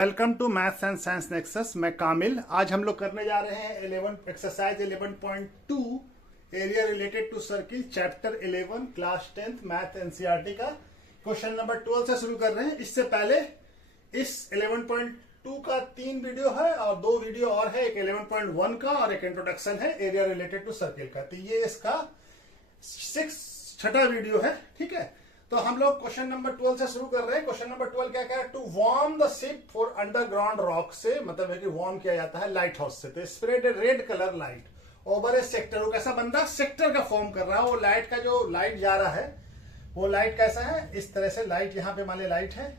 Welcome to maths and science nexus. मैं कामिल। आज हम लोग करने जा रहे हैं exercise 11.2 area related to circle chapter 11 class 10th math NCERT का क्वेश्चन नंबर 12 से शुरू कर रहे हैं। इससे पहले इस 11.2 का 3 वीडियो है और 2 वीडियो और है, एक 11.1 का और एक इंट्रोडक्शन है एरिया रिलेटेड टू सर्किल का। तो ये इसका 6वां वीडियो है। ठीक है, तो हम लोग क्वेश्चन नंबर 12 से शुरू कर रहे हैं। क्वेश्चन नंबर 12 क्या है? To warm the ship for underground rock से, मतलब है कि वार्म किया जाता है लाइट हाउस से। तो spread A red colour light over A sector. वो कैसा बन रहा है? सेक्टर का फॉर्म कर रहा है। वो लाइट का जो लाइट जा रहा है वो लाइट कैसा है? इस तरह से लाइट, यहाँ पे मान ली लाइट है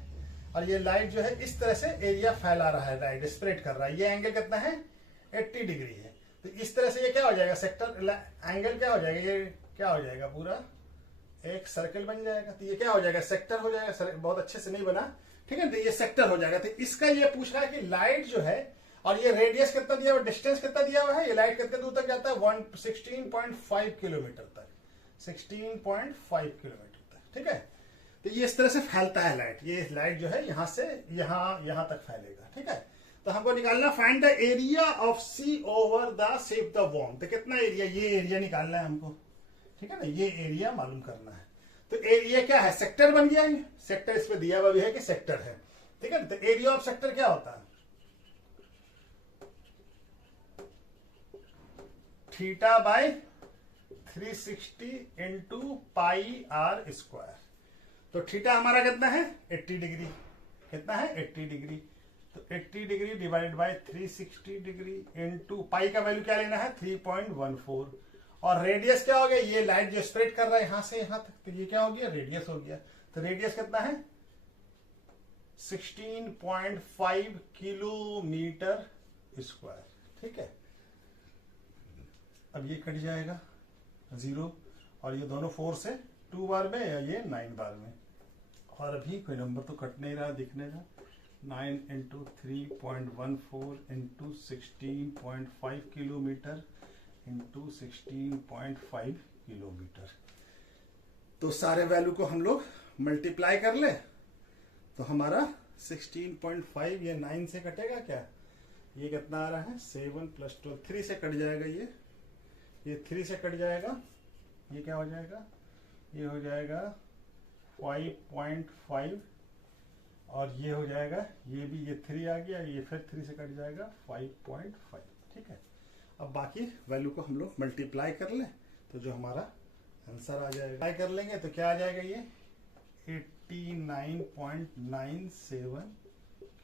और ये लाइट जो है इस तरह से एरिया फैला रहा है, लाइट स्प्रेड कर रहा है। ये एंगल कितना है? 80 डिग्री है। तो इस तरह से ये क्या हो जाएगा? सेक्टर एंगल क्या हो जाएगा? ये क्या हो जाएगा? पूरा एक सर्कल बन जाएगा। तो ये क्या हो जाएगा? सेक्टर हो जाएगा। बहुत अच्छे से नहीं बना, ठीक है। तो ये सेक्टर हो जाएगा। तो इसका ये पूछ रहा है कि लाइट जो है और ये रेडियस कितना दिया हुआ, डिस्टेंस कितना दिया हुआ है, ये लाइट कितने दूर तक जाता है? 16.5 किलोमीटर तक, 16.5 किलोमीटर तक। ठीक है, तो ये इस तरह से फैलता है लाइट। ये लाइट जो है यहां से यहां तक फैलेगा। ठीक है, तो हमको निकालना find the area of C over the shape the warm. तो कितना एरिया? ये एरिया निकालना है हमको, ठीक है ना। ये एरिया मालूम करना है। तो एरिया क्या है? सेक्टर बन गया। ये सेक्टर इस पे दिया हुआ भी है कि सेक्टर है, ठीक है। तो एरिया ऑफ सेक्टर क्या होता है? Theta by 360 into pi are square. तो थीटा हमारा कितना है? 80 डिग्री। कितना है? 80 डिग्री। तो 80 degree divide by 360 degree into pi का वैल्यू क्या लेना है? 3.14। और रेडियस क्या हो गया? ये लाइट जो स्प्रेड कर रहा है यहां से यहां तक, तो ये क्या हो गया? रेडियस हो गया। तो रेडियस कितना है? 16.5 किलोमीटर स्क्वायर। ठीक है, अब ये कट जाएगा 0 और ये दोनों 4 से 2 बार में या ये 9 बार में। और अभी कोई नंबर तो कट नहीं रहा, दिखने का। 9 into 3.14 into 16.5 kilometre into 16.5 kilometre. तो सारे वैल्यू को हम लोग मल्टीप्लाई कर ले तो हमारा 16.5 ये 9 से कटेगा क्या? ये कितना आ रहा है? 7 + 12, 3 से कट जाएगा। ये 3 से कट जाएगा। ये क्या हो जाएगा? ये हो जाएगा 5.5 और ये हो जाएगा, ये भी ये 3 आ गया, ये फिर 3 से कट जाएगा 5.5। ठीक है, अब बाकी वैल्यू को हम लोग मल्टीप्लाई कर लें तो जो हमारा आंसर आ जाएगा, मल्टीप्लाई कर लेंगे तो क्या आ जाएगा? ये 89.97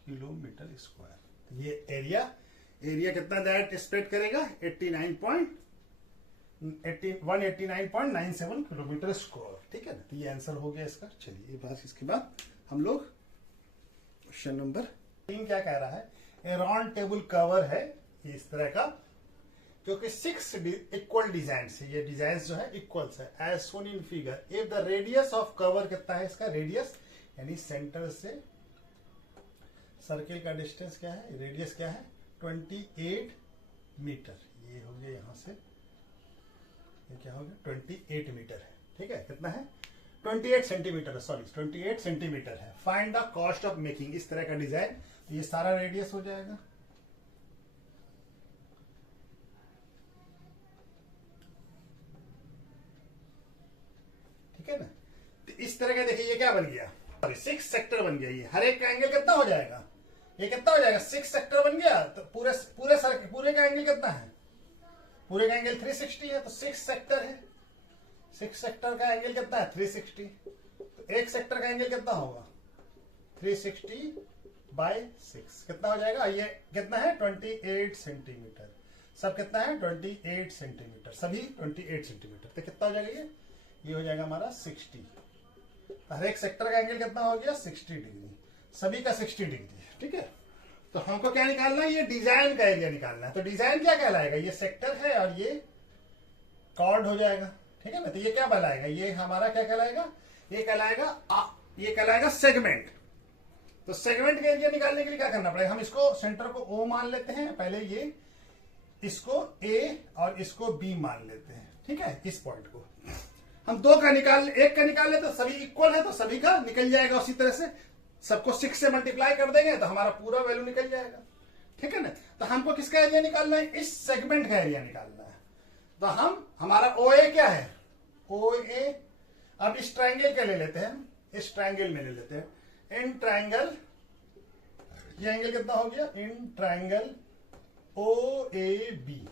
किलोमीटर स्क्वायर। ये एरिया कितना दैट स्प्रेड करेगा? 189.97 किलोमीटर स्क्वायर। ठीक है ना, तो ये आंसर हो गया इसका। चलिए बस इसके बाद हम लोग क्वेश्चन नंबर 3 क्या कह रहा है? ए राउंड टेबल कवर है इस तरह का, जो कि 6 इक्वल डिजाइन है। ये डिजाइन जो है इक्वल्स है as shown in figure. If the radius of cover कितना है इसका? रेडियस यानी सेंटर से सर्किल का डिस्टेंस क्या है? रेडियस क्या है? 28 मीटर। ये हो गया यहां से, ये क्या हो गया? 28 मीटर है। ठीक है, कितना है? 28 सेंटीमीटर, सॉरी 28 सेंटीमीटर है। Find the cost of making इस तरह का डिजाइन। ये सारा रेडियस हो जाएगा। ठीक है ना, तो इस तरह का देखिए ये क्या बन गया? 6 सेक्टर बन गया। ये हर एक का एंगल कितना हो जाएगा? ये कितना हो जाएगा? 6 सेक्टर बन गया। तो पूरे का एंगल कितना है? पूरे का एंगल 360 है। तो 6 सेक्टर है, 6 सेक्टर का एंगल कितना है? 360। तो एक सेक्टर का एंगल कितना होगा? 360/6 कितना हो जाएगा? ये कितना है? 28 सेंटीमीटर। सब कितना है? 28 सेंटीमीटर, सभी 28 सेंटीमीटर। तो कितना हो जाएगा? ये हो जाएगा हमारा 60। हर एक सेक्टर का एंगल कितना हो गया? 60 डिग्री। सभी का 60 डिग्री। ठीक है, तो हमको क्या निकालना है? ये डिजाइन का एरिया निकालना है। तो डिजाइन क्या कहलाएगा? ये सेक्टर है और ये कॉर्ड हो जाएगा। ठीक है ना, तो ये क्या कहलाएगा? ये हमारा क्या कहलाएगा? ये कहलाएगा सेगमेंट। तो सेगमेंट का एरिया निकालने के लिए क्या करना पड़ेगा? हम इसको सेंटर को O मान लेते हैं पहले, ये इसको A और इसको B मान लेते हैं। ठीक है, इस पॉइंट को हम एक का निकाल ले तो सभी इक्वल है, तो सभी का निकल जाएगा उसी तरह से। सबको 6 से मल्टीप्लाई कर देंगे तो हमारा पूरा वैल्यू निकल जाएगा, ठीक है ना। तो हमको किसका एरिया निकालना है, इस सेगमेंट का एरिया निकालना है। तो हमारा ओ ए क्या है, ओ ए। अब इस ट्रायंगल के ले लेते हैं, इस ट्रायंगल में ले लेते हैं इन ट्रायंगल, ये एंगल कितना हो गया, in triangle O A B,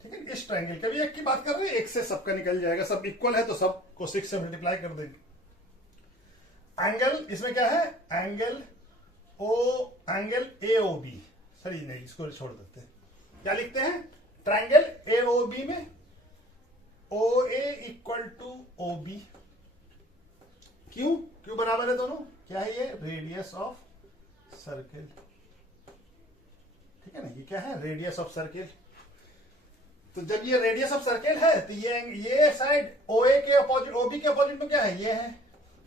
ठीक है। इस ट्रायंगल का भी एक की बात कर रहे हैं, एक से सबका निकल जाएगा, सब इक्वल है तो सबको 6 से मल्टीप्लाई कर देंगे। एंगल इसमें क्या है, angle A O B, sorry नहीं इसको छोड़ देते हैं, क्या लिखते हैं, ट्रायंगल ए ओ बी में ओ ए इक्वल टू ओ बी। क्यों बराबर है दोनों, क्या है ये, रेडियस ऑफ सर्किल, ठीक है ना। ये क्या है, रेडियस ऑफ सर्किल। तो जब ये रेडियस ऑफ सर्किल है तो ये साइड ओ ए के अपोजिट, ओ बी के अपोजिट में क्या है, ये है,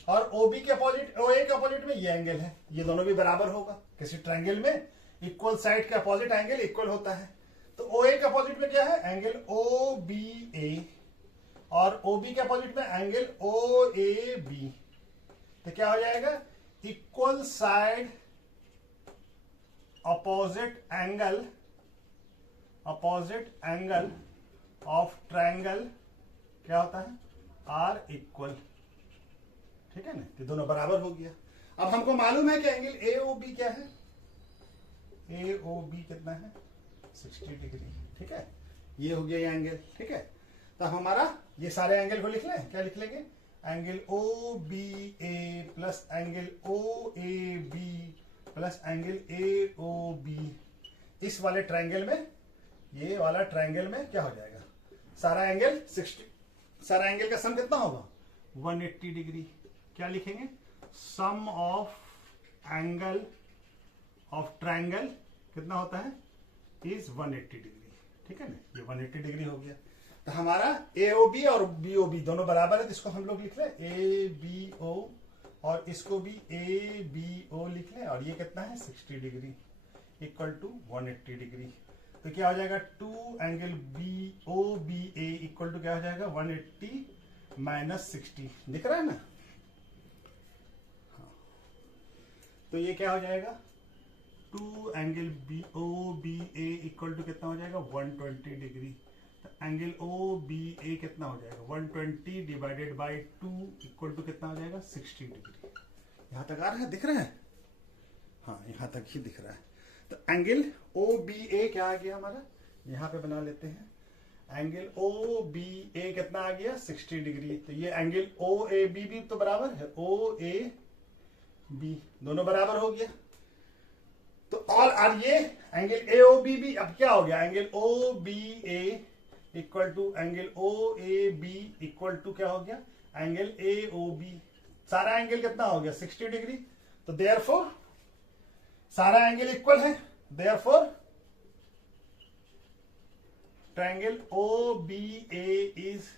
और ओ बी के अपोजिट, ओ ए के अपोजिट में ये एंगल है, ये दोनों भी बराबर होगा। किसी ट्रायंगल में इक्वल साइड के अपोजिट एंगल इक्वल होता है। तो ओ ए के अपोजिट में क्या है, एंगल ओ बी ए, और ओ बी के अपोजिट में एंगल ओ ए बी। तो क्या हो जाएगा, equal side opposite angle of triangle क्या होता है, आर इक्वल, ठीक है ना। तो दोनों बराबर हो गया। अब हमको मालूम है कि एंगल ए ओ बी क्या है, ए ओ बी कितना है, 60 डिग्री, ठीक है। ये हो गया ये एंगल, ठीक है। तो हमारा ये सारे एंगल को लिख लें, क्या लिख लेंगे, angle O B A plus angle O A B plus angle A O B. इस वाले ट्रायंगल में, ये वाला ट्रायंगल में क्या हो जाएगा, सारा एंगल 60, सारा एंगल का सम कितना होगा, 180 डिग्री। क्या लिखेंगे, सम ऑफ एंगल ऑफ ट्रायंगल कितना होता है, इज 180 डिग्री, ठीक है ना। ये 180 डिग्री हो गया। तो हमारा ए ओ बी और बी ओ बी दोनों बराबर है, तो इसको हम लोग लिख लें ए बी ओ, और इसको भी ए बी ओ लिख लें, और ये कितना है 60 डिग्री इक्वल टू 180 डिग्री। तो क्या हो जाएगा, 2 angle B O B A equal to क्या हो जाएगा, 180 माइनस 60, दिख रहा है ना। हाँ। तो ये क्या हो जाएगा, 2 angle B O B A equal to कितना हो जाएगा, 120 डिग्री। तो एंगल ओ बी ए कितना हो जाएगा, 120 डिवाइडेड बाई 2 इक्वल टू कितना हो जाएगा, 60 डिग्री। यहां तक आ रहा है, दिख रहा है, हाँ यहां तक ही दिख रहा है। तो एंगल ओ बी ए क्या आ गया हमारा, यहां पे बना लेते हैं, एंगल ओ बी ए कितना आ गया, 60 डिग्री। तो ये एंगल ओ ए बी भी तो बराबर है, ओ ए बी दोनों बराबर हो गया। तो और ये एंगल ए ओ बी भी अब क्या हो गया, angle O B A equal to angle O A B equal to क्या हो गया, एंगल ए ओ बी। सारा एंगल कितना हो गया, 60 डिग्री। तो देयरफॉर सारा एंगल इक्वल है, therefore triangle O B A is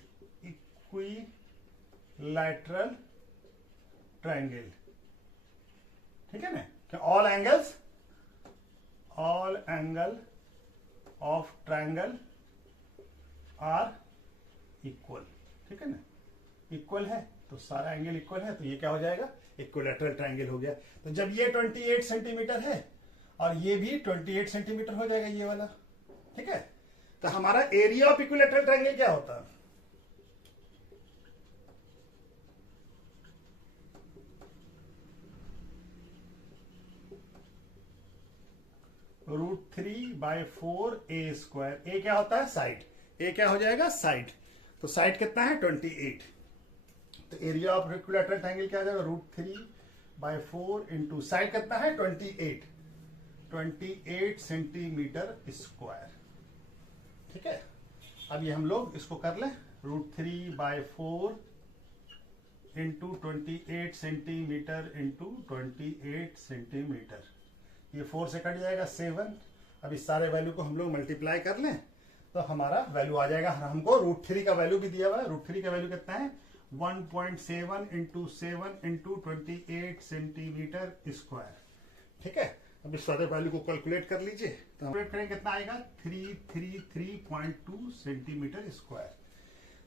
equilateral triangle, ठीक है ना। All angle of triangle are equal, ठीक है ना। इक्वल है तो सारा एंगल इक्वल है, तो ये क्या हो जाएगा, इक्विलैटरल ट्रायंगल हो गया। तो जब ये 28 सेंटीमीटर है और ये भी 28 सेंटीमीटर हो जाएगा ये वाला, ठीक है। तो हमारा एरिया ऑफ इक्विलैटरल ट्रायंगल क्या होता है, √3/4 a स्क्वायर। ए क्या होता है, साइड, ए क्या हो जाएगा, साइड। तो साइड कितना है, 28। तो एरिया ऑफ इक्विलैटरल ट्रायंगल क्या आ जाएगा, √3/4 इंटू साइड कितना है, 28 सेंटीमीटर स्क्वायर, ठीक है। अब ये हम लोग इसको कर लें, √3/4 इंटू 28 सेंटीमीटर इंटू 28 सेंटीमीटर। ये 4 से कट जाएगा 7। अब इस सारे वैल्यू को हम लोग मल्टीप्लाई कर लें तो हमारा वैल्यू आ जाएगा। हमको √3 का वैल्यू भी दिया हुआ है, √3 का वैल्यू कितना है, 1.7 इंटू 7 इंटू 28 सेंटीमीटर स्क्वायर, ठीक है। अब इस सारे वैल्यू को कैलकुलेट कर लीजिए, तो कैलकुलेट करेंगे कितना आएगा, 333.2 सेंटीमीटर स्क्वायर।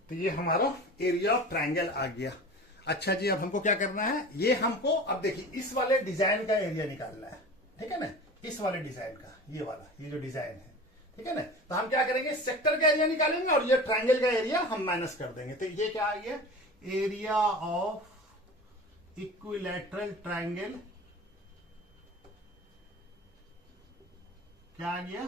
तो ये हमारा एरिया ऑफ ट्रायंगल आ गया। अच्छा जी, अब हमको क्या करना है, ये हमको अब देखिए इस वाले डिजाइन का एरिया निकालना है, ठीक है ना, इस वाले डिजाइन का, ये वाला, ये जो डिजाइन है, ठीक है ना। तो हम क्या करेंगे, सेक्टर का एरिया निकालेंगे और ये ट्रायंगल का एरिया हम माइनस कर देंगे। तो ये क्या आ गया, एरिया ऑफ इक्विलैटरल ट्रायंगल, क्या आ गया,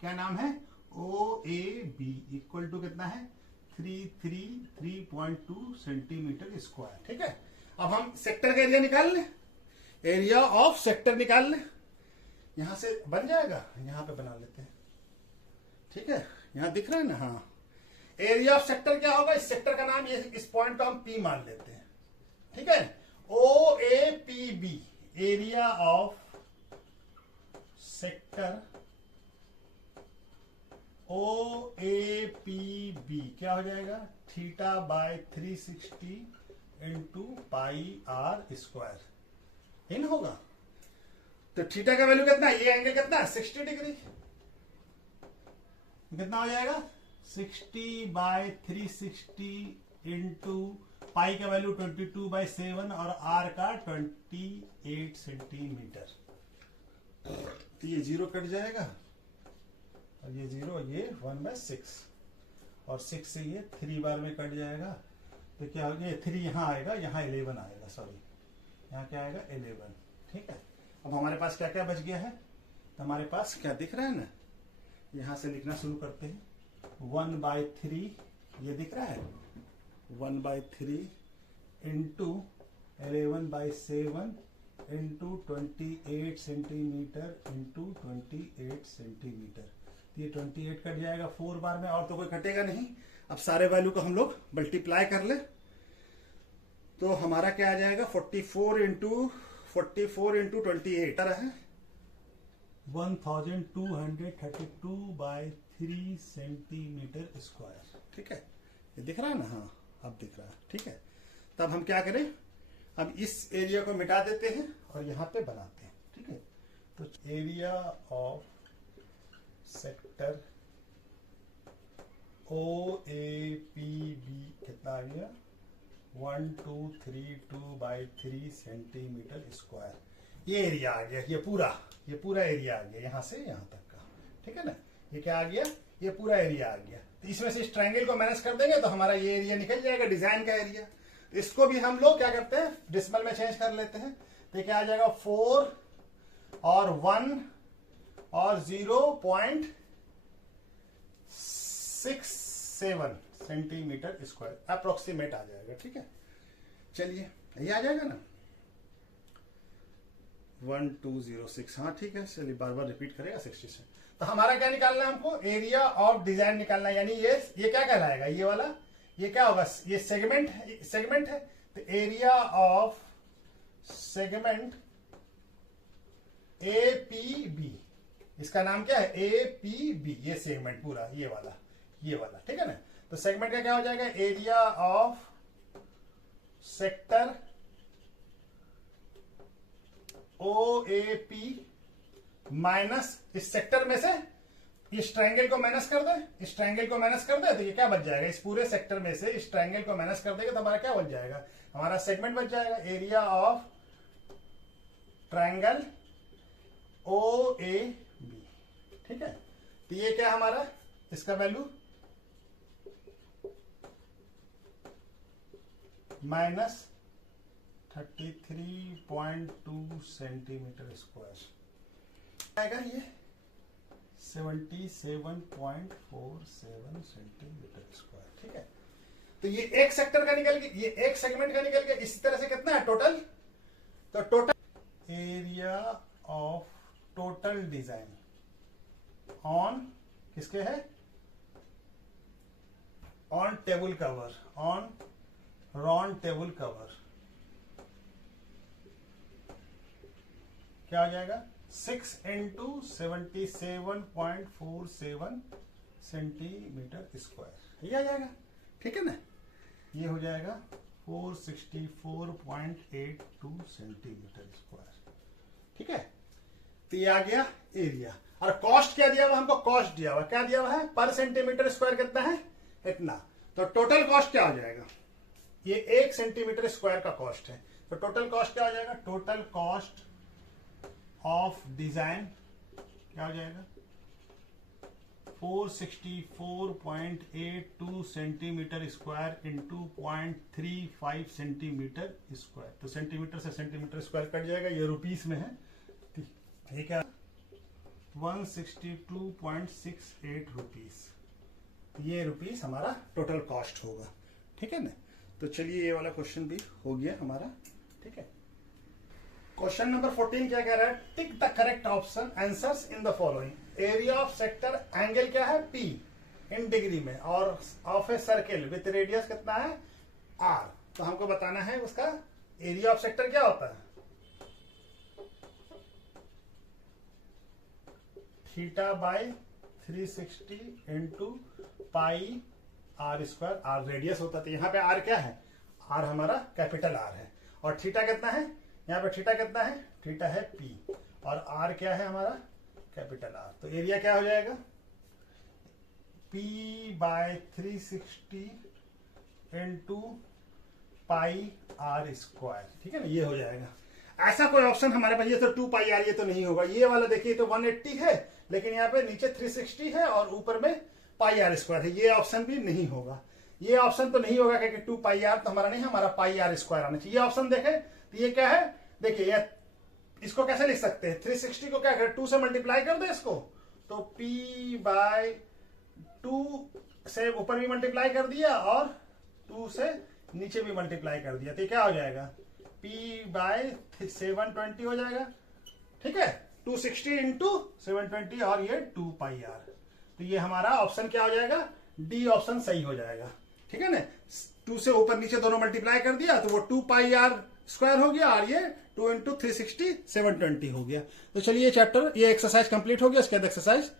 क्या नाम है, O A B equal to कितना है, 333.2 सेंटीमीटर स्क्वायर, ठीक है। अब हम सेक्टर का एरिया निकाल लें, एरिया ऑफ सेक्टर निकाल लें, यहां से बन जाएगा, यहां पे बना लेते हैं, ठीक है, यहां दिख रहा है ना, हाँ। एरिया ऑफ सेक्टर क्या होगा, इस सेक्टर का नाम, ये इस पॉइंट को हम पी मान लेते हैं, ठीक है। O A P B, area of sector O A P B क्या हो जाएगा, theta by 360 into pi are square इन होगा। तो थीटा का वैल्यू कितना है, ये एंगल कितना है, 60 डिग्री, कितना हो जाएगा, 60 बाय 360 इंटू पाई का वैल्यू 22/7 और आर का 28 सेंटीमीटर। तो ये 0 कट जाएगा और ये 0, ये 1/6 और 6 से ये 3 बार में कट जाएगा। तो क्या हो गया, 3 यहाँ आएगा, यहाँ 11 आएगा, सॉरी यहाँ क्या आएगा 11, ठीक है। अब हमारे पास क्या क्या बच गया है, तो हमारे पास क्या दिख रहा है ना, यहां से लिखना शुरू करते हैं, 1/3 ये दिख रहा है, 1/3 into 11/7 into 28 centimetre into 28 centimetre. ये 28 कट जाएगा 4 बार में, और तो कोई कटेगा नहीं। अब सारे वैल्यू को हम लोग मल्टीप्लाई कर ले, तो हमारा क्या आ जाएगा, 44 इंटू 28 है 1232/3 सेंटीमीटर स्क्वायर, ठीक है। ये दिख रहा है ना, हाँ अब दिख रहा है, ठीक है। तब हम क्या करें, अब इस एरिया को मिटा देते हैं और यहां पे बनाते हैं, ठीक है। तो area of sector O A P B कितना आ गया, 1232/3 सेंटीमीटर स्क्वायर। ये एरिया आ गया, ये पूरा एरिया आ गया, यहां से यहां तक का, ठीक है ना। ये क्या आ गया, ये पूरा एरिया आ गया। तो इसमें से इस ट्रायंगल को माइनस कर देंगे तो हमारा ये एरिया निकल जाएगा, डिजाइन का एरिया। तो इसको भी हम लोग क्या करते हैं, डेसिमल में चेंज कर लेते हैं। तो क्या आ जाएगा, 4 और 1 और 0.67 सेंटीमीटर स्क्वायर अप्रोक्सीमेट आ जाएगा, ठीक है। चलिए ये आ जाएगा ना, 1206, हाँ ठीक है। चलिए बार बार रिपीट करेगा 60 से। तो हमारा क्या निकालना है, हमको एरिया ऑफ डिजाइन निकालना है, यानी ये क्या कहलाएगा, ये वाला, ये क्या होगा, ये सेगमेंट है। तो area of segment A P B, इसका नाम क्या है, ए पी बी, ये सेगमेंट पूरा, ये वाला, ठीक है ना। तो सेगमेंट का क्या हो जाएगा, area of sector O A P minus इस सेक्टर में से इस ट्रायंगल को माइनस कर दे, तो ये क्या बच जाएगा, इस पूरे सेक्टर में से इस ट्रायंगल को माइनस कर देगा तो हमारा क्या बच जाएगा, हमारा सेगमेंट बच जाएगा, area of triangle O A B, ठीक है। तो ये क्या हमारा, इसका वैल्यू -33.2 सेंटीमीटर स्क्वायर आएगा, ये 77.47 सेंटीमीटर स्क्वायर, ठीक है। तो ये एक सेक्टर का निकल गया, ये एक सेगमेंट का निकल गया। इसी तरह से कितना है टोटल, तो total area of total design on किसके है, on table cover, on round table cover क्या हो जाएगा, 6 इंटू 77.47 सेंटीमीटर स्क्वायर, ये आ जाएगा, ठीक है ना। ये हो जाएगा 464.82 सेंटीमीटर स्क्वायर, ठीक है। तो ये आ गया एरिया। और कॉस्ट क्या दिया हुआ, हमको कॉस्ट दिया हुआ, क्या दिया हुआ है, पर सेंटीमीटर स्क्वायर कितना है, इतना। तो टोटल कॉस्ट क्या हो जाएगा, ये 1 सेंटीमीटर स्क्वायर का कॉस्ट है। तो टोटल कॉस्ट क्या हो जाएगा, टोटल कॉस्ट ऑफ डिजाइन क्या हो जाएगा 464.82 centimetre square into 0.35 centimetre square. तो सेंटीमीटर से सेंटीमीटर स्क्वायर कट जाएगा, ये रुपीस में है, ये क्या 162.68 रुपीस, ये रुपीस हमारा टोटल कॉस्ट होगा। ठीक है ना। तो चलिए ये वाला क्वेश्चन भी हो गया हमारा। ठीक है। क्वेश्चन नंबर 14 क्या कह रहा है, tick the correct option answers in the following. Area of sector, angle क्या है P इन डिग्री में, और of a circle with radius कितना है R। तो हमको बताना है उसका एरिया ऑफ सेक्टर क्या होता है, theta by 360 into pi R square, R radius होता है। यहाँ पे R क्या है, R हमारा कैपिटल R है, और थीटा कितना है, यहाँ पे थीटा कितना है, थीटा है P, और R क्या है हमारा कैपिटल R। तो एरिया क्या हो जाएगा P by 360 into pi R square. ठीक है ना, ये हो जाएगा। ऐसा कोई ऑप्शन हमारे पास, ये तो 2 पाई R, ये तो नहीं होगा। ये वाला देखिए तो 180 है, लेकिन यहाँ पे नीचे 360 है और ऊपर में पाई R स्क्वायर है, ये ऑप्शन भी नहीं होगा। ये ऑप्शन तो नहीं होगा क्योंकि 2 पाई R तो हमारा नहीं है, हमारा पाई R स्क्वायर आना चाहिए। ये ऑप्शन देखें तो ये क्या है, देखिए ये इसको कैसे लिख सकते हैं, 360 को क्या करें 2 से मल्टीप्लाई कर दे इसको, तो P बाय 2 से ऊपर भी मल्टीप्लाई कर दिया और 2 से नीचे भी मल्टीप्लाई कर दिया, तो क्या हो जाएगा P बाय 720 हो जाएगा। ठीक है, 260 इंटू 720 और ये 2 पाई R। तो ये हमारा ऑप्शन क्या हो जाएगा, डी ऑप्शन सही हो जाएगा। ठीक है ना, 2 से ऊपर नीचे दोनों मल्टीप्लाई कर दिया तो वो 2 पाई R स्क्वायर हो गया, और ये 2 इंटू 360 720 हो गया। तो चलिए ये चैप्टर, ये एक्सरसाइज कंप्लीट हो गया। इसके बाद एक्सरसाइज